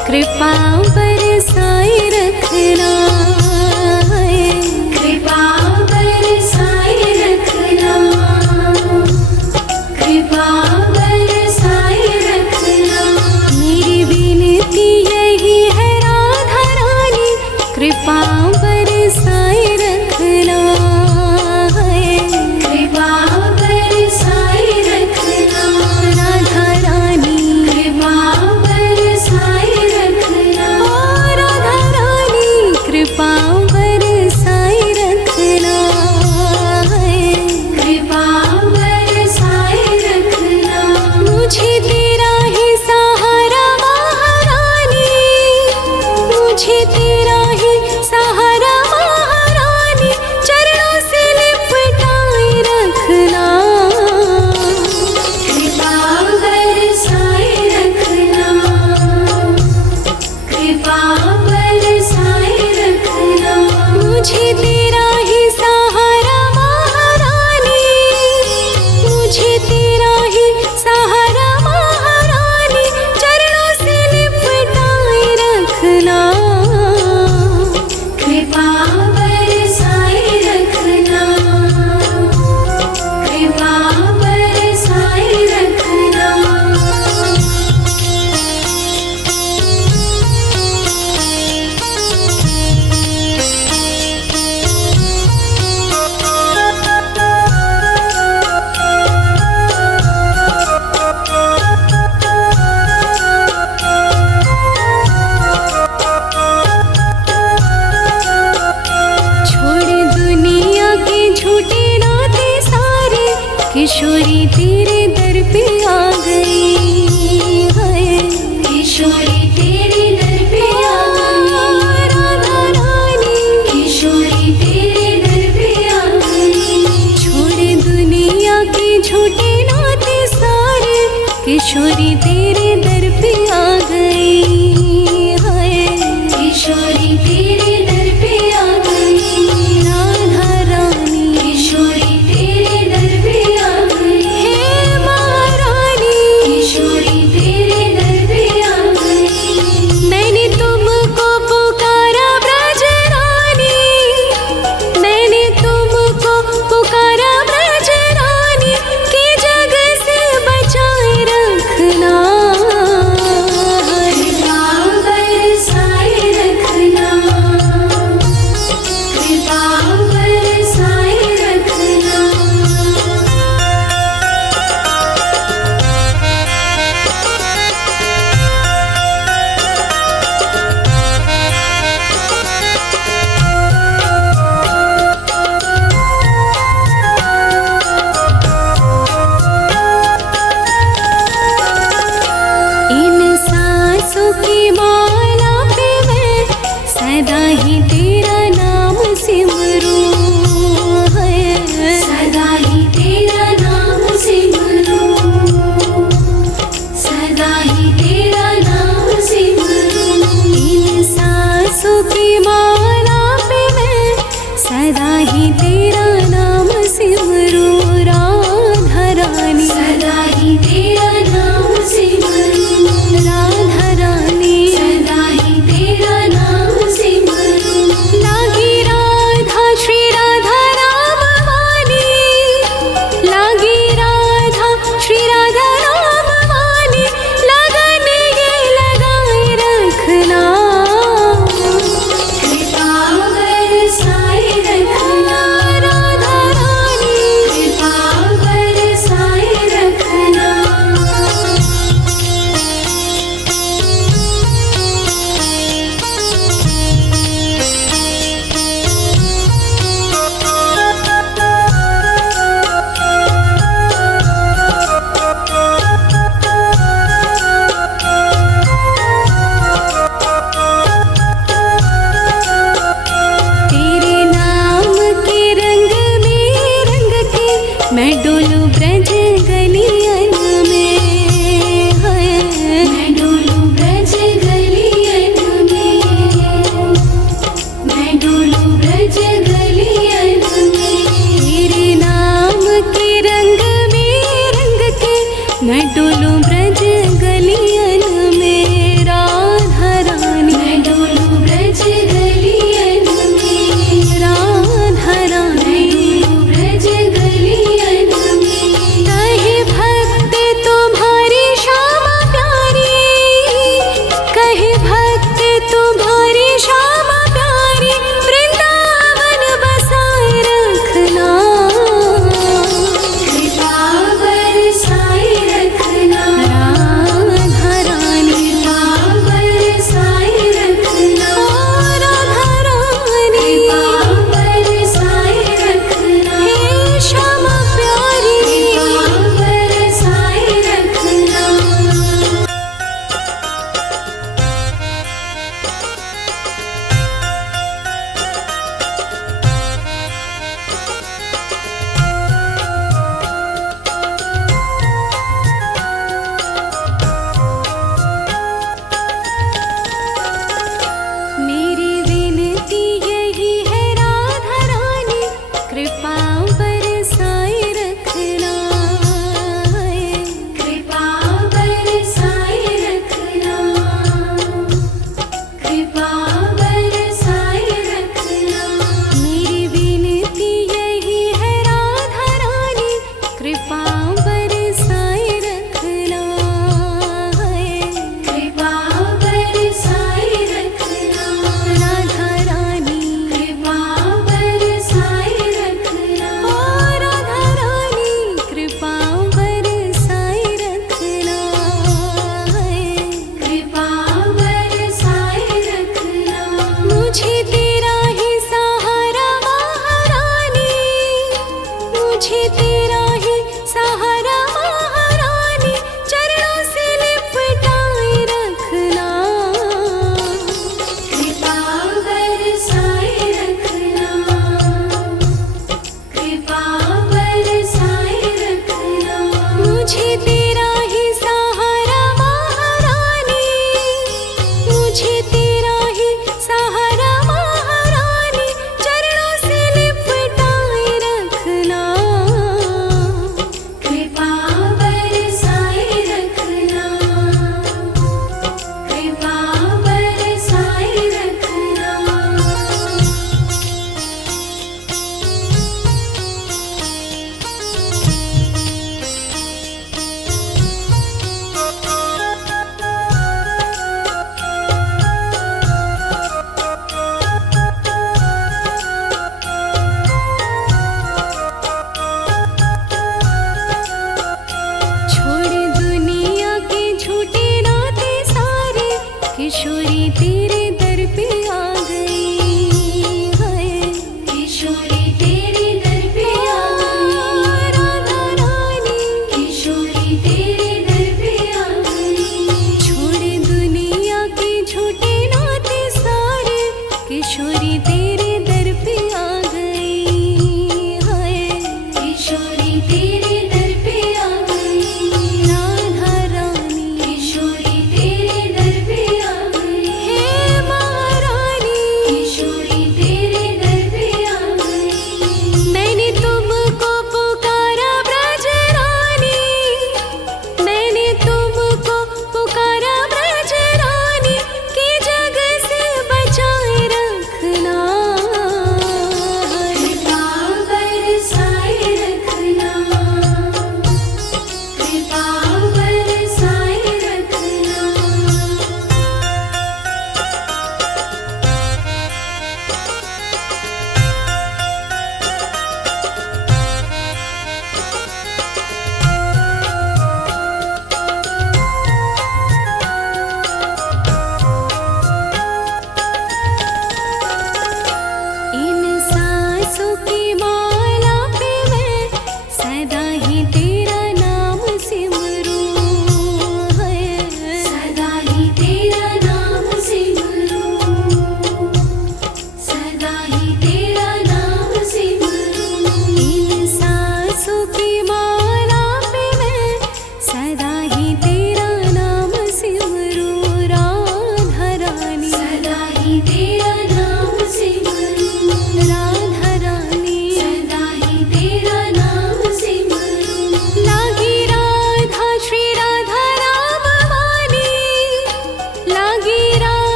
कृपा बरसाए बरसाए रखना है, कृपा बरसाए रखना, राधा रानी कृपा बरसाए रखना, ओ राधा रानी कृपा बरसाए रखना है, कृपा बरसाए रखना। मुझे तेरा ही सहारा महारानी, मुझे तेरा ही सहारा महारानी, चरणों से लिपटाए रखना, कृपा बरसाए रखना, कृपा बरसाए रखना, मुझे तेरा ही सहारा महारानी, मुझे तेरा ही सहारा महारानी, चरणों से लिपटाए रखना, कृपा बरसाए रखना, कृपा बरसाए रखना। छोड़ दुनिया के झूठे नाते सारे, किशोरी तेरे दर पे आ गई है, किशोरी तेरे दर पे आ गई, राधा रानी किशोरी तेरे दर पे आ गई। छोड़ दुनिया के झूठे नाते सारे, किशोरी तेरे दर पे आ गई है, किशोरी तेरे दर पे आ गई, राधा रानी किशोरी तेरे दर पे आ गई, हे महारानी किशोरी तेरे दर पे आ गई। मैंने तुमको पुकारा ब्रज रानी, मैंने तुमको पुकारा ब्रज रानी, कि जग से बचाए रखना, कृपा बरसाए रखना, कृपा बरसाए रखना। इन सांसों की माला पे मैं सदा ही तेरा नाम सिमरूं है, सदा ही तेरा नाम सिमरूं, सदा ही तेरा नाम सिमरूं। इन सांसों की माला पे मैं सदा ही तेरा नाम सिमरूं, राधा रानी सदा ही तेरा नाम सिमरूं, राधा रानी सदा ही तेरा नाम सिमरूं। लागी राधा श्री राधा राम वाली, लागी राधा श्री राधा राम वाली, लगन ये लगाए रखना, कृपा बरसाए रखना, राधा रानी कृपा बरसाए रखना। तेरे नाम के रंग में रंग के मैं डोलूं ब्रज गलियन में है, मैं डोलूं ब्रज गलियन में, मैं डोलूं ब्रज गलियन में। तेरे नाम के रंग में रंग के मैं डोलूं ब्रज गलियन में, राधा रानी मैं डोलूं ब्रज गलियन में, राधा रानी ब्रज गलियन में। कहे भक्त तुम्हारी श्यामा प्यारी, कहे भक्त तुम्हारी श्यामा प्यारी, वृंदावन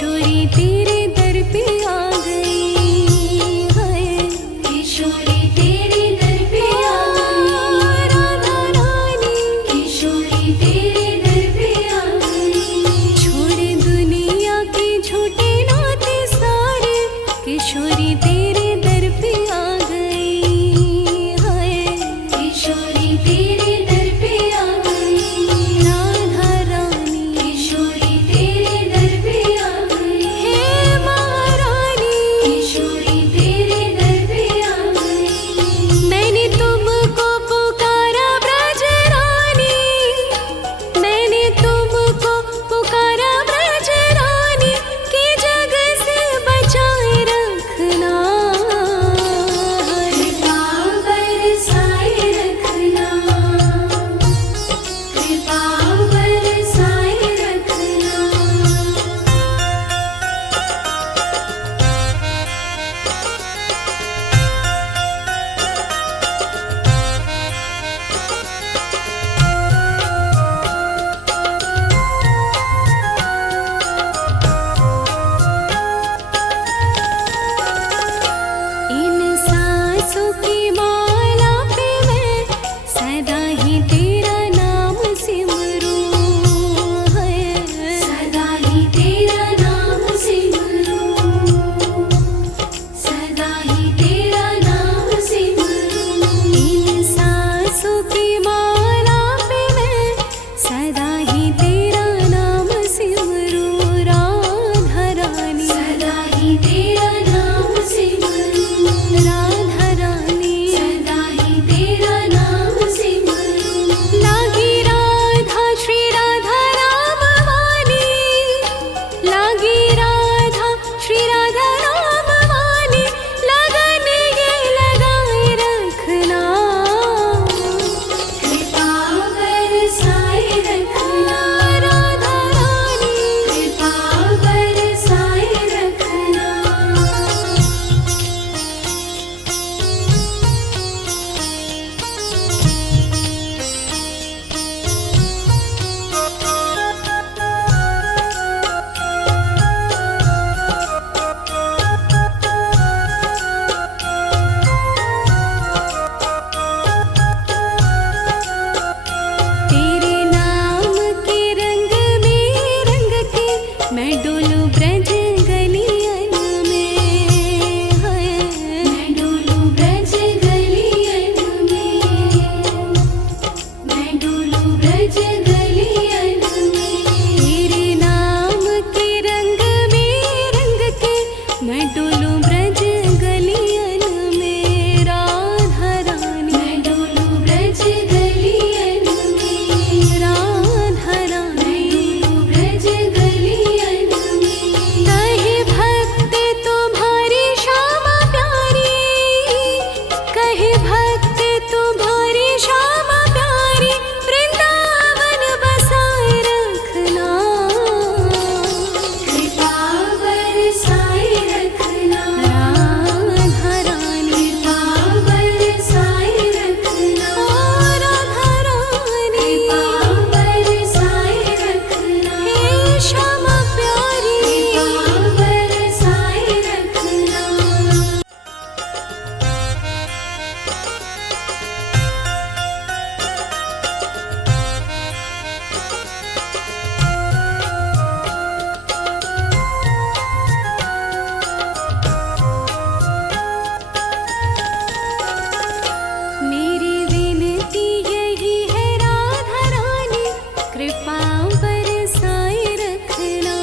किशोरी तेरे दर पे आ गई है। किशोरी तेरे दर पे आ गई, राधा रानी किशोरी तेरे दर पे आ गई। छोड़ दुनिया के झूठे नाते सारे, किशोरी तेरे दर पे आ गई है। किशोरी तेरे दर पे आ गई, राधा रानी किशोरी तेरे दर पे आ गई। हे महारानी किशोरी तेरे दर पे आ गई। मैंने तुमको पुकारा ब्रज रानी, मैंने तुमको पुकारा ब्रज रानी, कि जग से बचाए रखना। कृपा बरसाए रखना, कृपा बरसाए रखना। इन सांसों की माला पे मैं सदा ही तेरा नाम सिमरूं है। सदा ही तेरा नाम सिमरूं, सदा ही तेरा नाम सिमरूं। इन सांसों की माला पे मैं सदा ही तेरा नाम सिमरूं। राधा रानी सदा ही तेरा नाम सिमरूं, राधा रानी सदा ही तेरा नाम सिमरूं। लागी राधा श्री राधा राम वाली, लागी राधा श्री राधा राम वाली, लगन ये लगाए रखना। कृपा बरसाए रखना, राधा रानी कृपा बरसाए रखना। तेरे नाम के रंग में रंग के मैं डोलूं ब्रज गलियन में है। मैं डोलूं ब्रज गलियन में, मैं डोलूं ब्रज गलियन में। तेरे नाम के रंग में रंग के मैं डोलूं ब्रज गलियन में। राधा रानी मैं डोलूं ब्रज गलियन में, राधा रानी मैं डोलूं ब्रज गलियन में। कहे भक्त तुम्हारी श्यामा प्यारी, कहे भक्त तुम्हारी श्यामा प्यारी, वृंदावन बसाए रखना। कृपा बरसाए रखना, राधा रानी कृपा बरसाए रखना, राधा रानी कृपा बरसाए रखना। हे श्यामा प्यारी कृपा बरसाए रखना। मेरी विनती यही है राधा रानी, कृपा बरसाए रखना।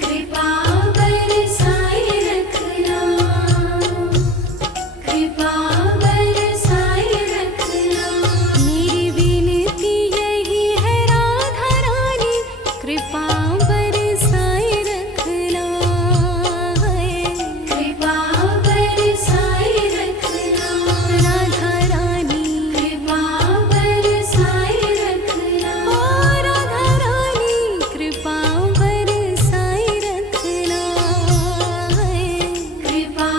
कृपा बरसाए रखना, कृपा बरसाए रखना। मेरी विनती यही है राधा रानी, कृपा बरसाए रखना। कृपा बरसाए रखना, राधा रानी कृपा बरसाए रखना। राधा रानी कृपा बरसाए रखना। कृपा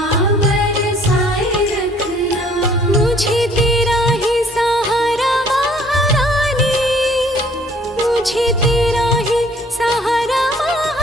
बरसाए रखना। मुझे तेरा ही सहारा महारानी, मुझे तेरा ही सहारा महारानी।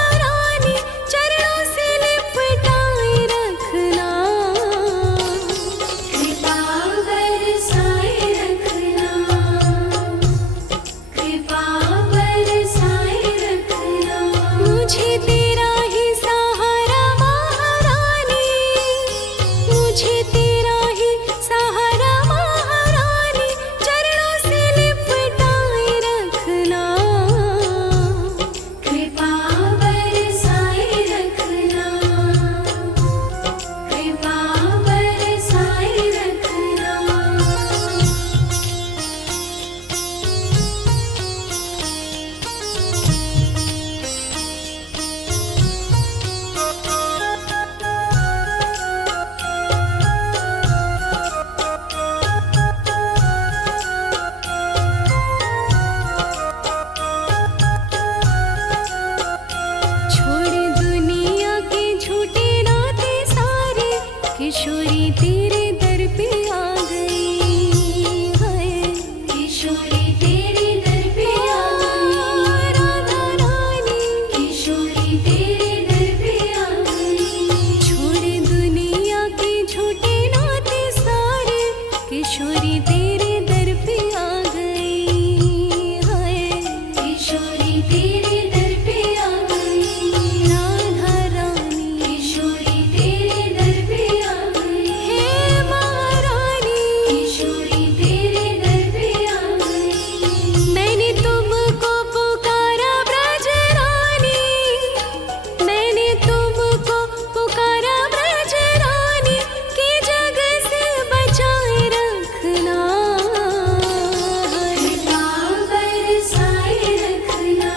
तेरे दर पे आ गई। राधा रानी किशोरी तेरे दर पे आ गई। हे महारानी किशोरी तेरे दर पे आ गई। मैंने तुमको पुकारा ब्रज रानी, मैंने तुमको पुकारा ब्रज रानी, कि जग से बचाए रखना। कृपा बरसाए रखना।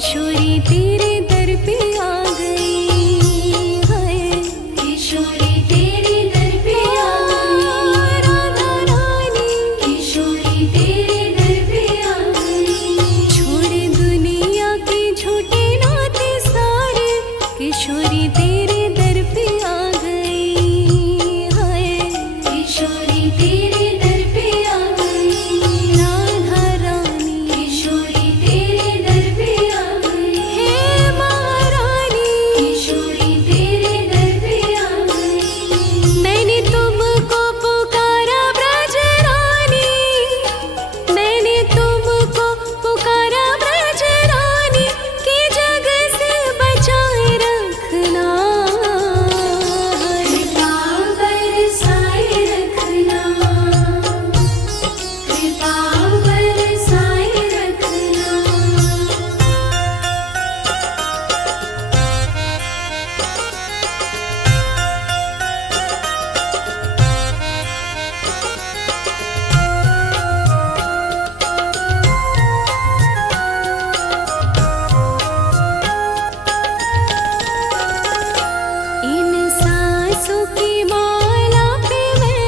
किशोरी तेरे दर पे आ गई है। किशोरी तेरे दर पे आ गई। राधा रानी किशोरी तेरे दर पे आ गई। छोड़े दुनिया के झूठे नाते सारे, किशोरी तेरे दर पे आ गई है। किशोरी तेरे दर पे आ गई। राधा रानी किशोरी तेरे दर पे आ गई। हे महारानी किशोरी तेरे दर पे आ गई। मैंने तुमको पुकारा ब्रज रानी, मैंने तुमको पुकारा ब्रज रानी, कि जग से बचाए रखना। कृपा बरसाए रखना। कृपा बरसाए रखना। इन सांसों की माला पे मैं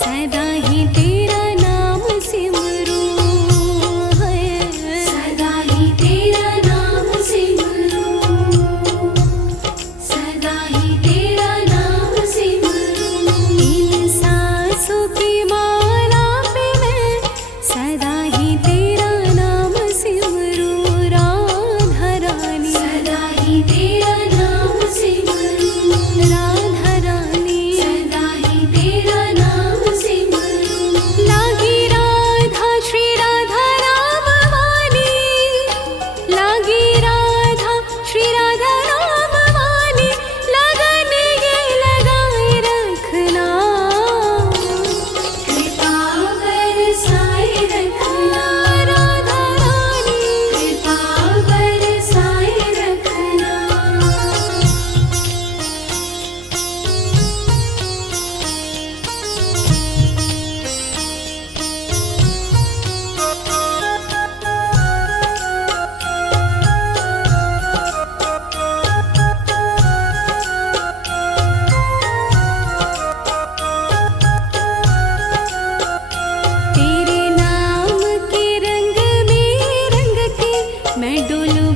सदा ही तेरा नाम सिमरूं है। सदा ही तेरा नाम सिमरूं। सदा ही तेरा नाम सिमरूं। इन सांसों की माला पे मैं सदा ही तेरा नाम सिमरूं। राधा रानी सदा ही तेरा नाम सिमरूं। राधा रानी सदा ही तेरा नाम सिमरूं। लागी राधा श्री राधा राम वाली, लागी राधा श्री राधा राम वाली, लगन ये लगाए रखना। कृपा बरसाए रखना। राधा रानी कृपा बरसाए रखना। तेरे नाम के रंग में रंग के मैं डोलूं